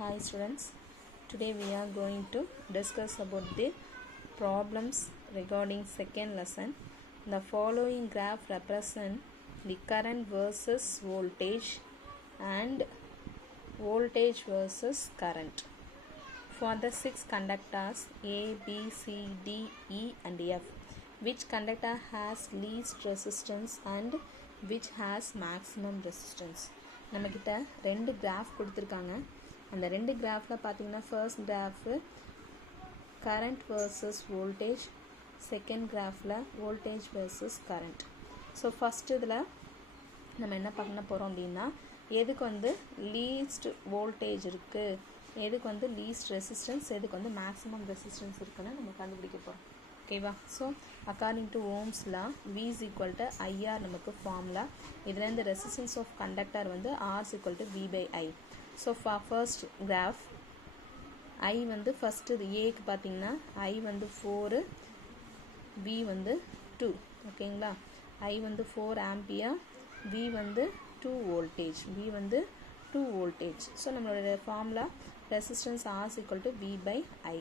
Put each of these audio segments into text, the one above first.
Hi students, today we are going to discuss about the problems regarding second lesson. The following graph represent the current versus voltage and voltage versus current for the six conductors A, B, C, D, E and F. Which conductor has least resistance and which has maximum resistance? நம்மக்கிட்ட ரெண்டு graph கொடுத்துருக்காங்க. அந்த ரெண்டு கிராஃபில் பார்த்தீங்கன்னா first graph current versus voltage, second கிராஃபில் voltage versus current. So first இதில் நம்ம என்ன பண்ண போகிறோம் அப்படின்னா எதுக்கு வந்து லீஸ்ட் வோல்டேஜ் இருக்குது, எதுக்கு வந்து லீஸ்ட் ரெசிஸ்டன்ஸ், எதுக்கு வந்து மேக்ஸிமம் ரெசிஸ்டன்ஸ் இருக்குன்னு நம்ம கண்டுபிடிக்க போகிறோம். ஓகேவா? So according to Ohm's law V is equal to IR நமக்கு ஃபார்முலா. இதுலேருந்து ரெசிஸ்டன்ஸ் ஆஃப் கண்டக்டர் வந்து R is equal to V by I. So first graph I வந்து ஃபஸ்ட்டு இது ஏக்கு பார்த்தீங்கன்னா I வந்து 4, V வந்து 2. ஓகேங்களா? I வந்து 4 ஆம்பியர், V வந்து 2 வோல்டேஜ், V வந்து 2 வோல்டேஜ். ஸோ நம்மளோட formula resistance R is equal to V by I.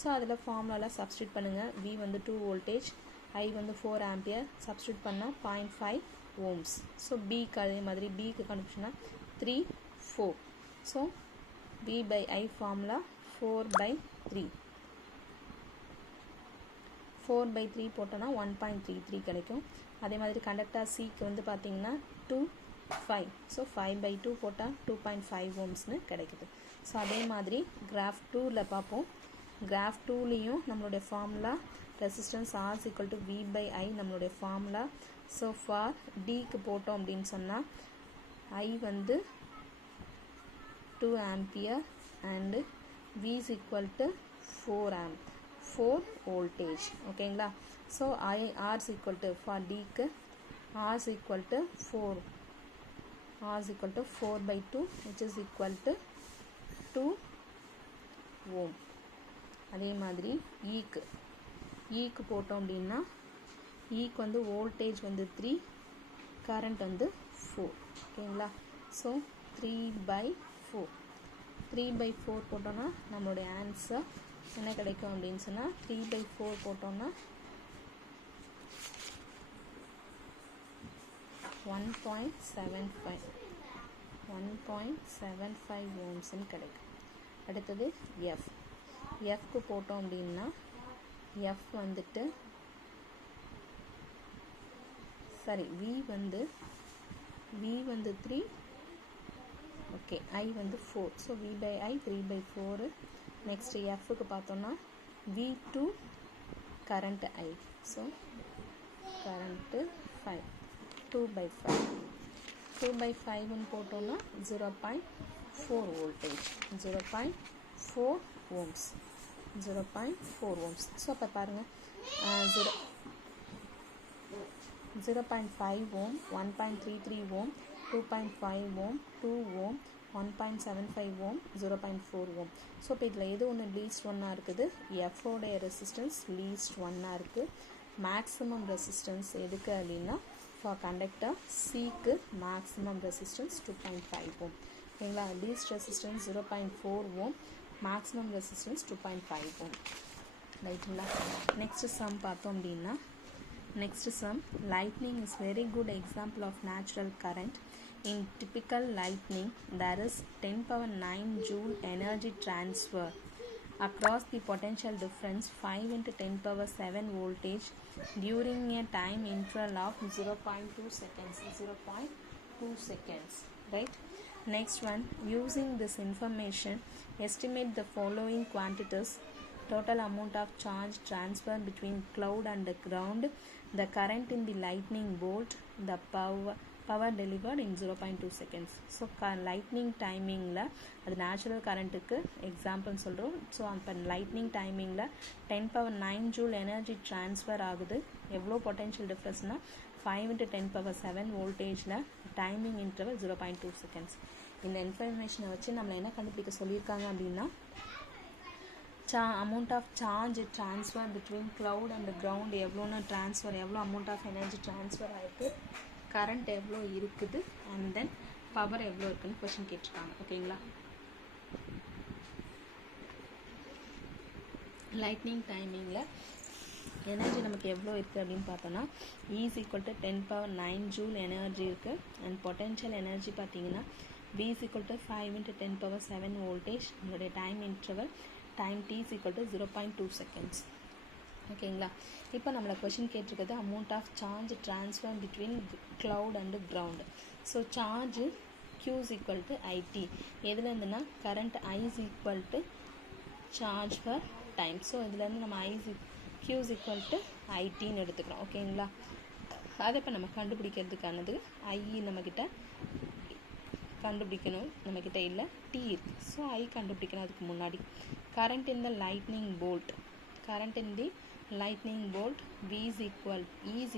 So அதில் ஃபார்முலாவில் சப்ஸ்டியூட் பண்ணுங்கள். V வந்து 2 வோல்டேஜ், I வந்து 4 ஆம்பியர், சப்ஸ்டியூட் பண்ணால் 0.5 ஓம்ஸ். ஸோ பிக்கு அதே மாதிரி பிக்கு கண்டுபிடிச்சோன்னா 3, 4. So V by I formula 4/3. 4/3 போட்டோன்னா 1.33 கிடைக்கும். அதே மாதிரி கண்டக்டர் சிக்கு வந்து பார்த்தீங்கன்னா 2, 5. ஸோ 5/2 போட்டால் 2.5 ஓம்ஸ்னு கிடைக்குது. ஸோ அதே மாதிரி கிராஃப் 2ல் பார்ப்போம். கிராஃப் 2லேயும் நம்மளுடைய formula resistance R is equal to V by I நம்மளுடைய ஃபார்முலா. ஸோ ஃபார் டிக்கு போட்டோம் அப்படின்னு சொன்னால் I வந்து 2 ampere and V is equal to 4 voltage. ஓகேங்களா? So R is equal to for டிக்கு R is equal to 4/2 which is equal to 2 ohm. அதே மாதிரி ஈக்கு போட்டோம் அப்படின்னா ஈக்கு வந்து வோல்டேஜ் வந்து 3, கரண்ட் வந்து 4. ஓகேங்களா? ஸோ 3/4 போட்டோன்னா நம்மளுடைய ஆன்சர் என்ன கிடைக்கும் அப்படின்னு சொன்னால் 3/4 போட்டோம்னா 1.75 ஓம்ஸ்ன்னு கிடைக்கும். அடுத்தது எஃப்க்கு போட்டோம் அப்படின்னா எஃப் வந்துட்டு வி வந்து 3, ஓகே, I வந்து 4. So V by I 3/4. Next எஃப்க்கு பார்த்தோன்னா V2 current I. So current 5, 2/5. 2/5ன்னு போட்டோன்னா 0.4 வோல்டேஜ், 0.4 ஓம்ஸ், 0.4 ஓம்ஸ். ஸோ அப்போ பாருங்கள் 0.5 ஓம், 1.33 ஓம், 2.5 ஓம், 2 ஓம், 1.75 ஓம், 0.4 ஓம். ஸோ இப்போ இதில் எது ஒன்று லீஸ்ட் ஒன்னாக இருக்குது? எஃபோடைய ரெசிஸ்டன்ஸ் லீஸ்ட் ஒன்னாக இருக்குது. மேக்ஸிமம் ரெசிஸ்டன்ஸ் எதுக்கு அப்படின்னா ஃபார் கண்டக்டர் சிக்கு மேக்ஸிமம் ரெசிஸ்டன்ஸ் 2.5 ஓம். ஓகேங்களா? லீஸ்ட் ரெசிஸ்டன்ஸ் 0.4 ஓம், மேக்ஸிமம் ரெசிஸ்டன்ஸ் 2.5 ஓம். ரைட்டுங்களா? நெக்ஸ்ட் சம் பார்த்தோம் அப்படின்னா next some, lightning is very good example of natural current. In typical lightning there is 10⁹ joule energy transfer across the potential difference 5 × 10⁷ voltage during a time interval of 0.2 seconds. Right? Next one, using this information estimate the following quantities: total amount of charge transfer between cloud and the ground, the current in the lightning bolt, the power delivered in 0.2 seconds. So lightning டைமிங்கில் அது natural கரண்ட்டுக்கு எக்ஸாம்பிள்னு சொல்கிறோம். So அப்போ lightning டைமிங்கில் 10⁹ joule energy transfer ஆகுது. எவ்வளோ potential டிஃப்ரென்ஸ்னால் 5 × 10⁷ வோல்டேஜில் timing interval 0.2 seconds. இந்த இன்ஃபர்மேஷனை வச்சு நம்மளை என்ன கண்டுபிடிக்க சொல்லியிருக்காங்க அப்படின்னா amount of charge transfer between cloud and ground எவ்வளோன்னு ட்ரான்ஸ்ஃபர், எவ்வளோ amount of energy transfer ஆகிருக்கு, கரண்ட் எவ்வளோ இருக்குது, அண்ட் தென் பவர் எவ்வளோ இருக்குன்னு கொஸ்டின் கேட்டிருக்காங்க. ஓகேங்களா? லைட்னிங் டைமிங்கில் எனர்ஜி நமக்கு எவ்வளோ இருக்குது அப்படின்னு பார்த்தோன்னா is equal to 10⁹ joule energy இருக்குது. அண்ட் பொட்டென்ஷியல் எனர்ஜி பார்த்தீங்கன்னா V is equal to 5 × 10⁻7 voltage. உங்களுடைய time interval time t is equal to 0.2 seconds. ஓகேங்களா. இப்போ நம்மளை கொஷின் கேட்டிருக்கிறது amount of charge transfer between cloud and ground. So charge Q is equal to IT. எதுலேருந்துன்னா current I is equal to charge per time. So இதுலேருந்து நம்ம Q is equal to ITன்னு எடுத்துக்கிறோம். ஓகேங்களா. அதை இப்போ நம்ம கண்டுபிடிக்கிறதுக்கானது I நம்மக்கிட்ட கண்டுபிடிக்கணும், நம்மக்கிட்ட இல்லை, T இருக்குது. ஸோ I கண்டுபிடிக்கணும். அதுக்கு முன்னாடி current in the lightning bolt, current in the lightning bolt E is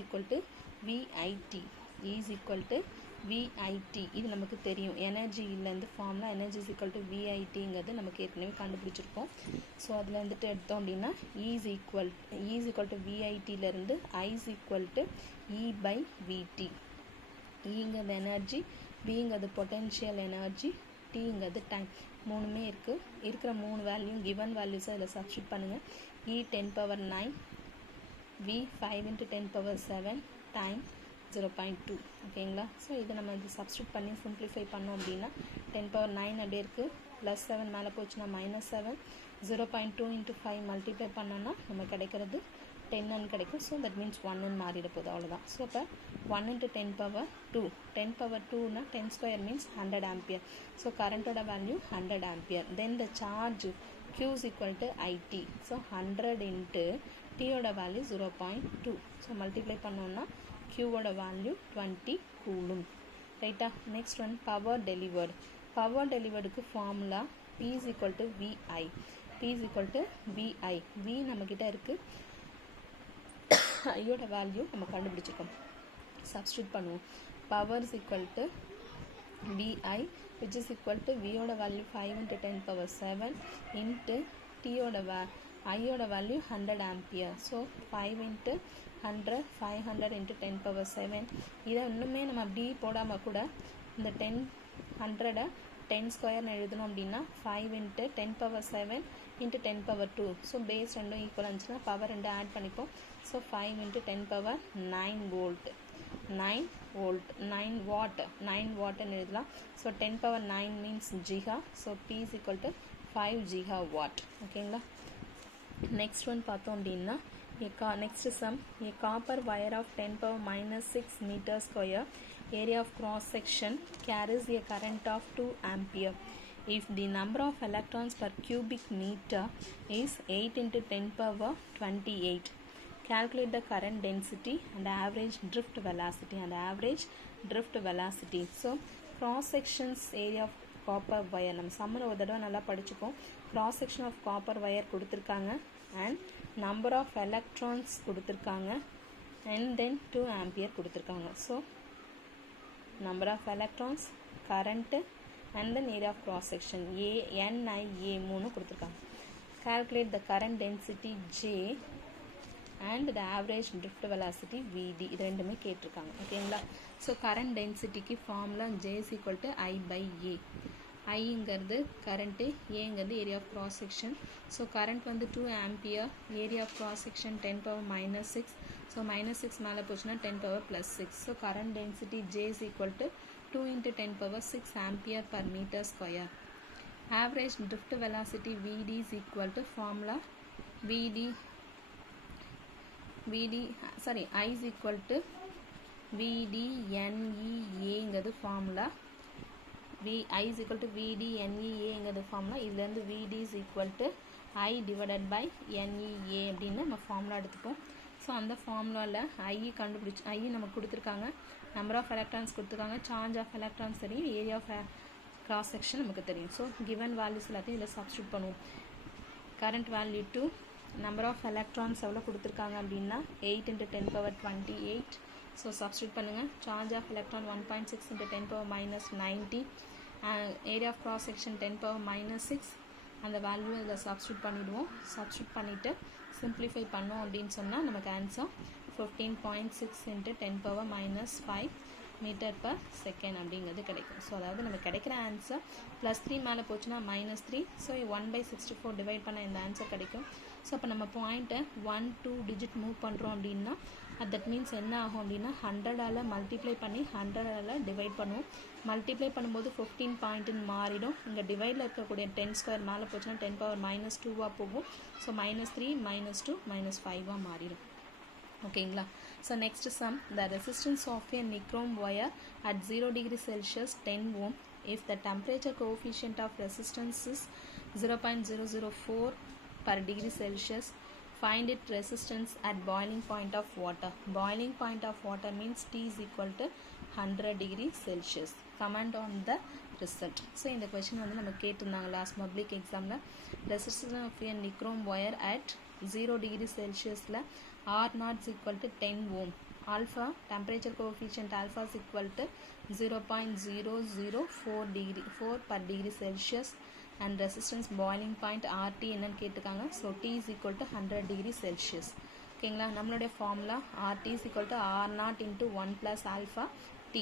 equal to VIT, E is equal to VIT. இது நமக்கு தெரியும். எனர்ஜியிலேருந்து formula energy is equal to VITங்கிறது நமக்கு ஏற்கனவே கண்டுபிடிச்சிருக்கோம். ஸோ அதில் வந்துட்டு எடுத்தோம் அப்படின்னா E is equal to VITலேருந்து I is equal to E/VT. Eங்கிறது எனர்ஜி, Vங்கிறது பொட்டென்ஷியல் எனர்ஜி, Tங்கிறது டைம். மூணுமே இருக்குது. இருக்கிற மூணு வேல்யூம் கிவன் வேல்யூஸை அதில் சப்ஸ்டியூட் பண்ணுங்கள். E 10⁹, V 5 × 10⁻7, time 0.2. ஓகேங்களா. ஸோ இதை நம்ம இது சப்ஸ்டியூட் பண்ணி சிம்பிளிஃபை பண்ணோம் அப்படின்னா 10⁻9 அப்படியே இருக்குது, +7 மேலே போச்சுன்னா -7, 0.2 × 5 மல்டிப்ளை பண்ணோன்னா நம்ம கிடைக்கிறது 10 கிடைக்கும். ஸோ தட் மீன்ஸ் 1 மாறிட போகுது, அவ்வளோதான். ஸோ இப்போ 1 × 10⁻2, 10⁻2னா 10² மீன்ஸ் 100 ஆம்பியர். ஸோ கரண்ட்டோட value 100 ampere. Then the charge Q is equal to IT. So 100 × Tயோட வேல்யூ 0.2. ஸோ மல்டிப்ளை பண்ணோன்னா Qவோட வேல்யூ 20 கூலும். ரைட்டா. Next one power delivered. Power டெலிவர்டுக்கு formula P is equal to VI. P is equal to VI. V நம்மக்கிட்ட இருக்குது, ஐயோட value நம்ம கண்டுபிடிச்சிருக்கோம். சப்ஸ்டியூட் பண்ணுவோம். Power is equal to VI which is equal to Vயோட வேல்யூ 5 × 10⁻7 இன்ட்டு Tயோட ஐயோட வேல்யூ 100 ஆம்பியர். ஸோ 5 × 100, 500 × 10⁻7. இதை இன்னுமே நம்ம அப்படி போடாமல் கூட இந்த 100 10² எழுதணும் அப்படின்னா 5 × 10⁻7 × 10⁻2. ஸோ பேஸ் ரெண்டும் ஈக்குவல் இருந்துச்சுன்னா பவர் ரெண்டு ஆட் பண்ணிப்போம். ஸோ 5 × 10⁻9 வோல்ட், 9 வாட்னு எழுதலாம். So 10⁻9 means giga. So P is equal to 5 gigawatt. ஓகேங்களா. நெக்ஸ்ட் ஒன் பார்த்தோம் அப்படின்னா next sum. A copper wire of 10⁻6 meters square area of cross section carries a current of 2 ampere. If the number of electrons per cubic meter is 8 × 10⁻28, calculate the current density and average drift velocity. So cross sections area of copper wire நம்ம summer ஒரு தடவை நல்லா படிச்சுப்போம். cross section of copper wire கொடுத்துருக்காங்க and number of electrons கொடுத்துருக்காங்க and then 2 ampere கொடுத்துருக்காங்க. So number of electrons, current and then area of cross section NIA 3 கொடுத்துருக்காங்க. calculate the current density J and the average drift velocity VD. இது ரெண்டுமே கேட்டிருக்காங்க. ஓகேங்களா. So current டென்சிட்டிக்கு formula J is equal to I/A. ஐங்கிறது current, ஏங்கிறது area of cross section. So current வந்து 2 ampere, area of cross section 10⁻6. So -6 மேலே போச்சுன்னா 10⁻+6. So current density J is equal to 2 × 10⁻6 ampere per meter square. Average drift velocity VD is equal to formula I is equal to VDNEAங்கிறது formula. I is equal to VDNEAங்கிறது formula. இதுலேருந்து VD is equal to I divided by NEA அப்படின்னு நம்ம formula எடுத்துப்போம். So அந்த ஃபார்முலாவில் I நமக்கு கொடுத்துருக்காங்க, நம்பர் ஆஃப் எலக்ட்ரான்ஸ் கொடுத்துருக்காங்க, சார்ஜ் ஆஃப் எலக்ட்ரான்ஸ் தெரியும், ஏரியா ஆஃப் கிராஸ் செக்ஷன் நமக்கு தெரியும். ஸோ கிவன் வேல்யூஸ் எல்லாத்தையும் இதில் சப்ஸ்டியூட் பண்ணுவோம். Current value 2, number of electrons எவ்வளோ கொடுத்துருக்காங்க அப்படின்னா 8 × 10⁻28. ஸோ சப்ஸ்டியூட் பண்ணுங்கள். Charge of electron 1.6 × 10⁻90, area of cross section 10⁻6. அந்த வேல்யூ இதில் சப்ஸ்டியூட் பண்ணிவிடுவோம். சப்ஸ்டியூட் பண்ணிவிட்டு சிம்பிளிஃபை பண்ணோம் அப்படின்னு சொன்னால் நமக்கு ஆன்சர் 15.6 × 10⁻5 மீட்டர் பர் செகண்ட் அப்படிங்கிறது கிடைக்கும். ஸோ அதாவது நம்ம கிடைக்கிற ஆன்சர் +3 மேலே போச்சுன்னா -3. ஸோ 1/64 டிவைட் பண்ண இந்த ஆன்சர் கிடைக்கும். ஸோ அப்போ நம்ம பாயிண்ட்டை 1-2 டிஜிட் மூவ் பண்ணுறோம் அப்படின்னா தட் மீன்ஸ் என்ன ஆகும் அப்படின்னா 100ஆல் மல்டிப்ளை பண்ணி 100ஆல் டிவைட் பண்ணுவோம். மல்டிப்ளை பண்ணும்போது 15 பாயிண்ட்டுன்னு மாறிடும். இங்கே டிவைடில் இருக்கக்கூடிய 10² மேலே போச்சுன்னா 10⁻²ஆக போகும். ஸோ -3 -2 -5 மாறிடும். ஓகேங்களா. So next sum, the resistance of a nichrome wire at 0 degree Celsius 10 ohm if the temperature coefficient of resistance is 0.004 per degree Celsius. Find its resistance at boiling point of water. Boiling point of water means T is equal to 100 degree Celsius. Comment on the result. So இந்த question வந்து நம்ம கேட்டிருந்தாங்க last public எக்ஸாமில். Resistance of a nichrome wire at 0 degree Celsiusல R0 is equal to 10 ohm. Alpha, temperature coefficient alpha is equal to 0.004 per degree Celsius. And resistance boiling point RT என்னன்னு கேட்டுக்காங்க. So T is equal to 100 degree Celsius. ஓகேங்களா. நம்மளுடைய formula RT is equal to R0 into 1 plus alpha T,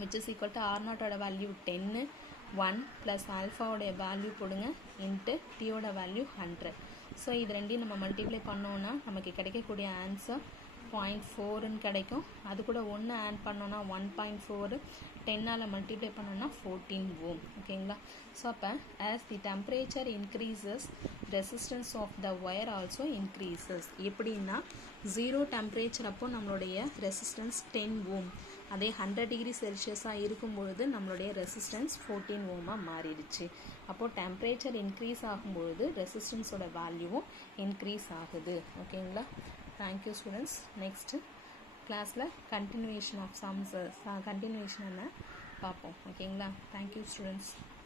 which is equal to R0 ஓட value 10, 1 plus alpha ஓடைய value போடுங்க into T ஓட value 100. So இது ரெண்டையும் நம்ம மல்டிப்ளை பண்ணோன்னா நமக்கு கிடைக்கக்கூடிய ஆன்சர் 0.4ன்னு கிடைக்கும். அது கூட 1 ஆட் பண்ணோன்னா 1.4, 10ஆல் மல்டிப்ளை பண்ணோன்னா 14 ohm. ஓகேங்களா. ஸோ அப்போ as the temperature increases resistance of the wire also increases. எப்படின்னா 0 டெம்பரேச்சர் அப்போ நம்மளுடைய ரெசிஸ்டன்ஸ் 10 ohm, அதே 100 டிகிரி செல்சியஸாக இருக்கும்பொழுது நம்மளுடைய ரெசிஸ்டன்ஸ் 14 ஓமாக மாறிடுச்சு. அப்போது டெம்பரேச்சர் இன்க்ரீஸ் ஆகும்பொழுது ரெசிஸ்டன்ஸோட வேல்யூவும் இன்க்ரீஸ் ஆகுது. ஓகேங்களா. Thank you students. நெக்ஸ்ட்டு கிளாஸில் கண்டினியூஷன் ஆஃப் சம்ஸ் கண்டினியூஷன் பார்ப்போம். ஓகேங்களா. Thank you students.